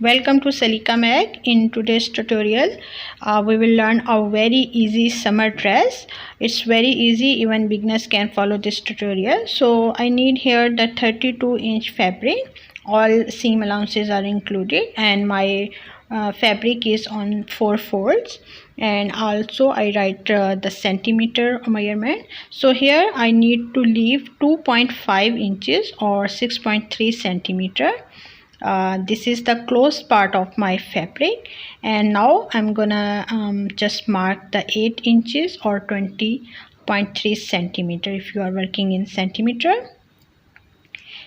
Welcome to Salika Mag. In today's tutorial, we will learn a very easy summer dress. It's very easy, even beginners can follow this tutorial. So I need here the 32-inch fabric. All seam allowances are included, and my fabric is on 4 folds. And also I write the centimeter measurement. So here I need to leave 2.5 inches or 6.3 centimeter. This is the closed part of my fabric, and now I'm gonna just mark the 8 inches or 20.3 centimeter if you are working in centimeter.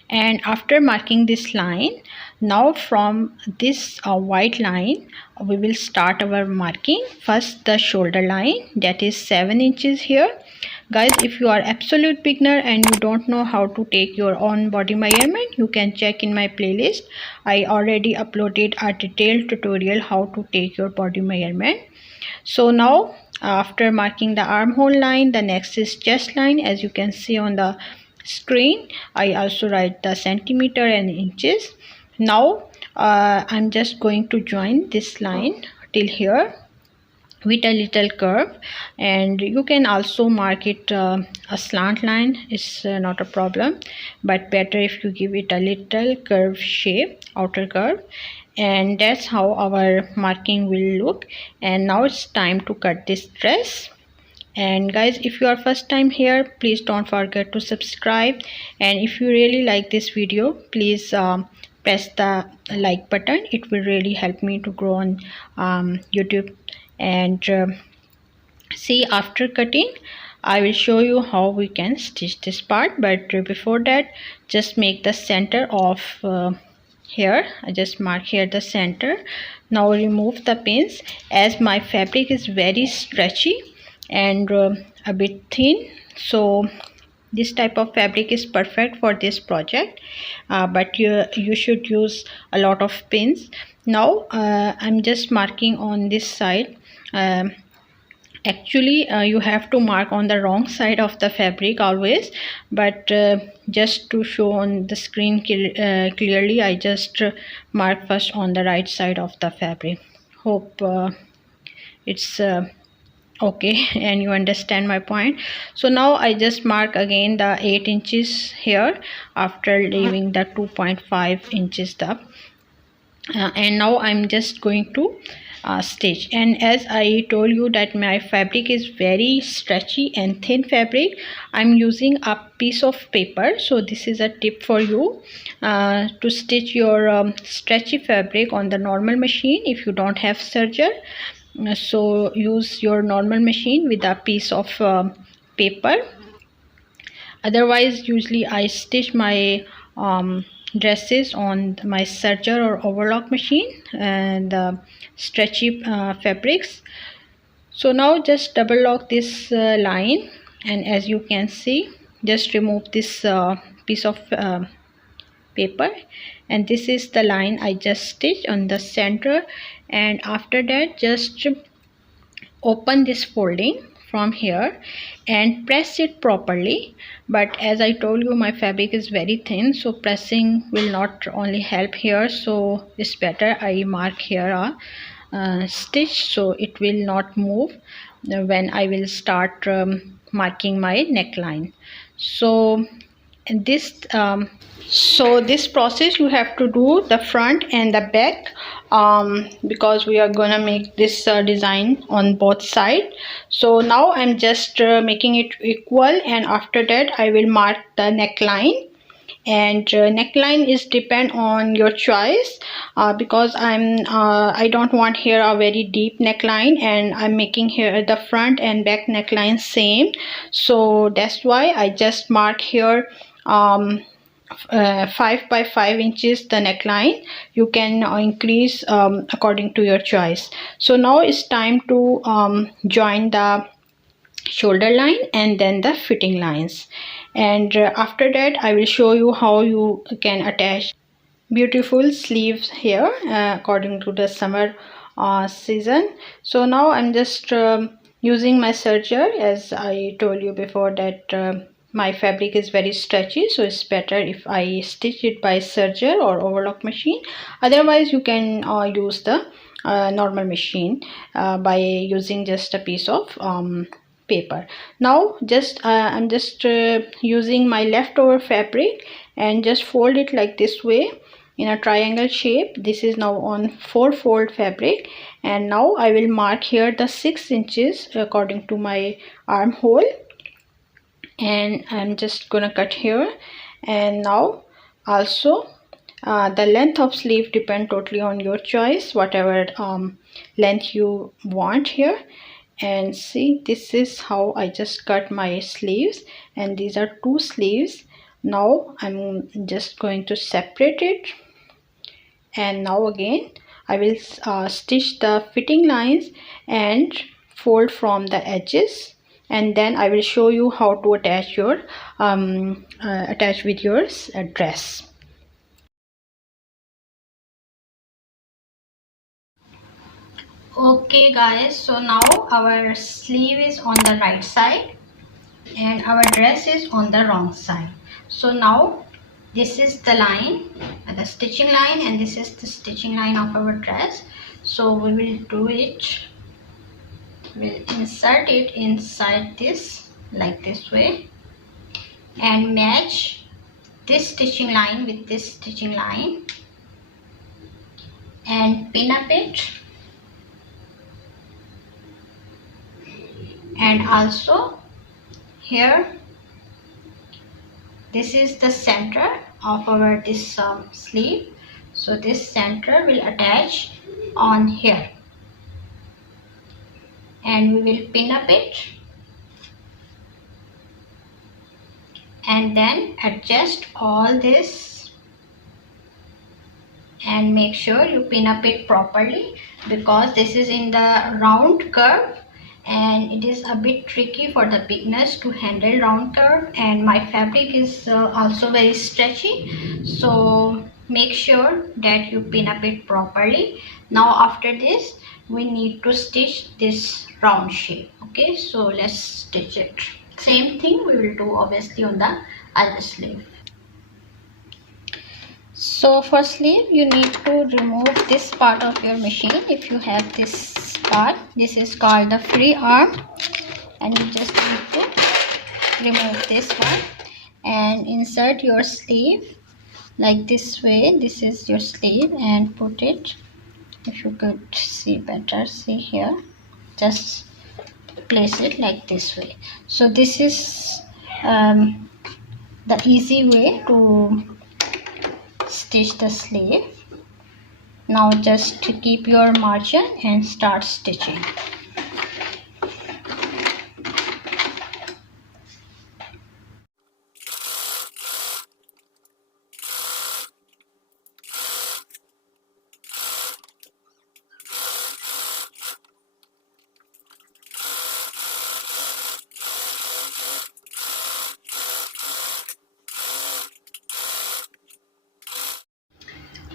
And after marking this line, now from this white line we will start our marking. First the shoulder line, that is 7 inches here. Guys, if you are absolute beginner and you don't know how to take your own body measurement, you can check in my playlist. I already uploaded a detailed tutorial how to take your body measurement. So now after marking the armhole line, the next is chest line. As you can see on the screen, I also write the centimeter and inches. Now I'm just going to join this line till here with a little curve, and you can also mark it a slant line. It's not a problem, but better if you give it a little curve shape, outer curve, and that's how our marking will look. And now it's time to cut this dress. And guys, if you are first time here, please don't forget to subscribe, and if you really like this video, please press the like button. It will really help me to grow on YouTube. And see, after cutting I will show you how we can stitch this part, but before that, just make the center of here. I just mark here the center. Now remove the pins, as my fabric is very stretchy and a bit thin, so this type of fabric is perfect for this project, but you should use a lot of pins. Now I'm just marking on this side. Actually you have to mark on the wrong side of the fabric always, but just to show on the screen clearly, I just mark first on the right side of the fabric. Hope it's okay and you understand my point. So now I just mark again the 8 inches here after leaving the 2.5 inches up, and now I'm just going to stitch. And as I told you that my fabric is very stretchy and thin fabric, I'm using a piece of paper. So this is a tip for you to stitch your stretchy fabric on the normal machine if you don't have serger. So use your normal machine with a piece of paper. Otherwise, usually I stitch my dresses on my serger or overlock machine and stretchy fabrics. So now just double lock this line, and as you can see, just remove this piece of paper, and this is the line I just stitched on the center. And after that, just open this folding from here and press it properly. But as I told you, my fabric is very thin, so pressing will not only help here, so it's better I mark here a stitch so it will not move when I will start marking my neckline. So this this process you have to do the front and the back, because we are gonna make this design on both sides. So now I'm just making it equal, and after that I will mark the neckline. And neckline is depend on your choice, because I don't want here a very deep neckline, and I'm making here the front and back neckline same, so that's why I just mark here 5 by 5 inches the neckline. You can increase according to your choice. So now it's time to join the shoulder line and then the fitting lines, and after that I will show you how you can attach beautiful sleeves here according to the summer season. So now I'm just using my serger, as I told you before that my fabric is very stretchy, so it's better if I stitch it by serger or overlock machine. Otherwise you can use the normal machine by using just a piece of paper. Now I'm just using my leftover fabric and just fold it like this way in a triangle shape. This is now on 4-fold fabric, and now I will mark here the 6 inches according to my armhole, and I'm just gonna cut here. And now also the length of sleeve depend totally on your choice, whatever length you want here. And see, this is how I just cut my sleeves, and these are 2 sleeves. Now I'm just going to separate it, and now again I will stitch the fitting lines and fold from the edges, and then I will show you how to attach your attach with your dress. Okay guys, so now our sleeve is on the right side and our dress is on the wrong side. So now this is the line, the stitching line, and this is the stitching line of our dress. So we will do it, we'll insert it inside this like this way and match this stitching line with this stitching line and pin up it. And also here, this is the center of our this sleeve, so this center will attach on here, and we will pin up it and then adjust all this and make sure you pin up it properly, because this is in the round curve and it is a bit tricky for the beginners to handle round curve, and my fabric is also very stretchy, so make sure that you pin up it properly. Now after this we need to stitch this round shape. Okay, so let's stitch it. Same thing we will do obviously on the other sleeve. So for sleeve you need to remove this part of your machine. If you have this part, this is called the free arm, and you just need to remove this one and insert your sleeve like this way. This is your sleeve, and put it, if you could see better, see here, just place it like this way. So this is the easy way to stitch the sleeve. Now just keep your margin and start stitching.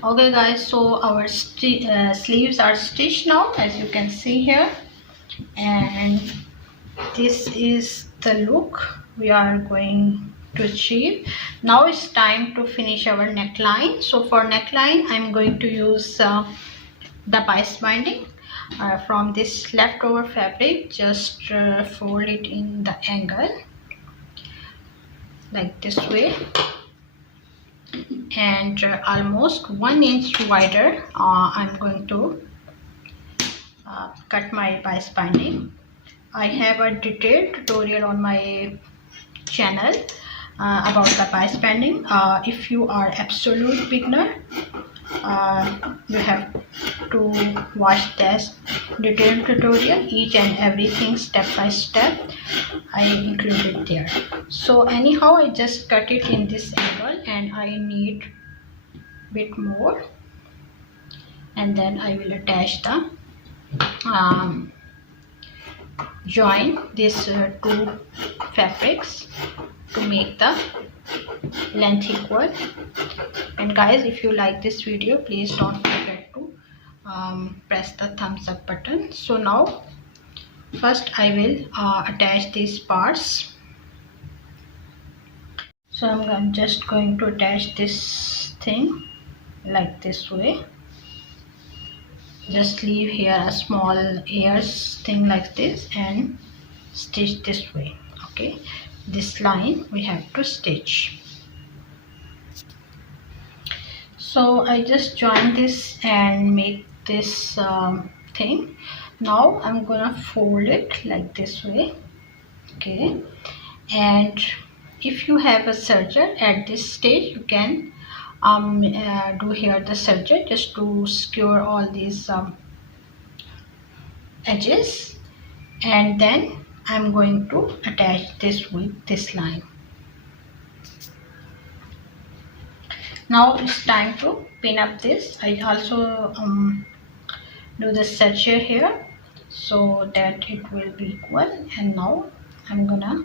Okay guys, so our sleeves are stitched now, as you can see here, and this is the look we are going to achieve. Now it's time to finish our neckline. So for neckline I'm going to use the bias binding from this leftover fabric. Just fold it in the angle like this way, and almost 1 inch wider I'm going to cut my bias binding. I have a detailed tutorial on my channel about the bias binding. If you are absolute beginner, you have to watch this detailed tutorial, each and everything step by step I included there. So anyhow, I just cut it in this angle and I need bit more, and then I will attach the join these two fabrics to make the length equal. And guys, if you like this video, please don't forget to press the thumbs up button. So now first I will attach these parts. So I'm just going to attach this thing like this way. Just leave here a small ears thing like this and stitch this way. Okay, this line we have to stitch. So I just join this and make this thing. Now I'm gonna fold it like this way. Okay, and if you have a serger at this stage, you can do here the serger just to skewer all these edges, and then I'm going to attach this with this line. Now it's time to pin up this. I also do the serger here so that it will be equal, and now I'm gonna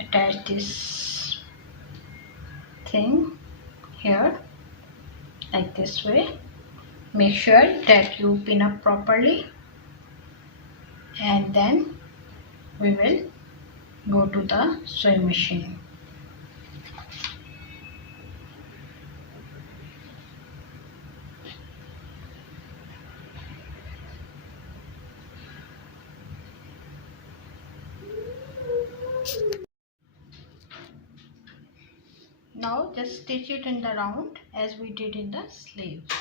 attach this thing here like this way. Make sure that you pin up properly, and then we will go to the sewing machine. Now just stitch it in the round as we did in the sleeves.